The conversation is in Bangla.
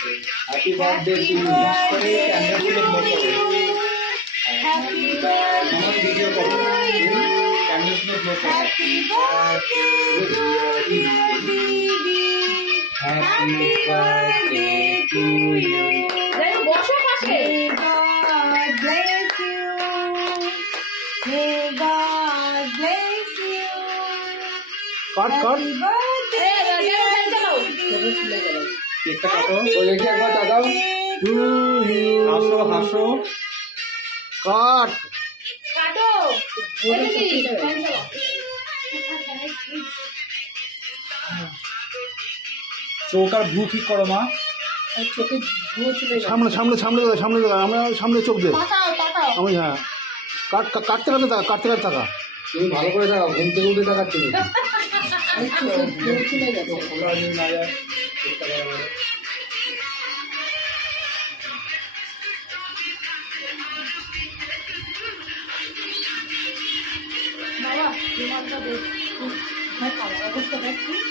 Happy birthday to you. করে ক্যান্ডেল ব্লো করো। হ্যাপি বার্থডে আমার ভিডিও করো। ক্যান্ডেল ব্লো করো। Happy birthday dear baby. Happy birthday to you. বসো পাশে। God bless you. May God bless you. Cut cut Happy birthday, dear কেকটা কাটো। ওই দেখি একবার তাকাও টু ইউ হাসো হাসো। কাট কাটো। এই যে কি? চোখ আর ভ্রু ঠিক করো মা। চোখে ধুয়ো চলে গেছে। সামনে সামনে সামনে দাও, সামনে দাও, আমরা সামনে চোখ দে পাঠাও পাঠাও। আমি হ্যাঁ কাটতে কাটতে থাকা কাটতে কাটতে থাকা তুমি ভালো করে থাকা ঘুম থেকে উঠে থাকা তুমি চোখে ধুয়ো চলে গেছে। ওগুলো আমি না যায় চেষ্টা করা যাবে। বাবা তোমারটা দেখ। ভাই খাওয়ার অবস্থা দেখছি।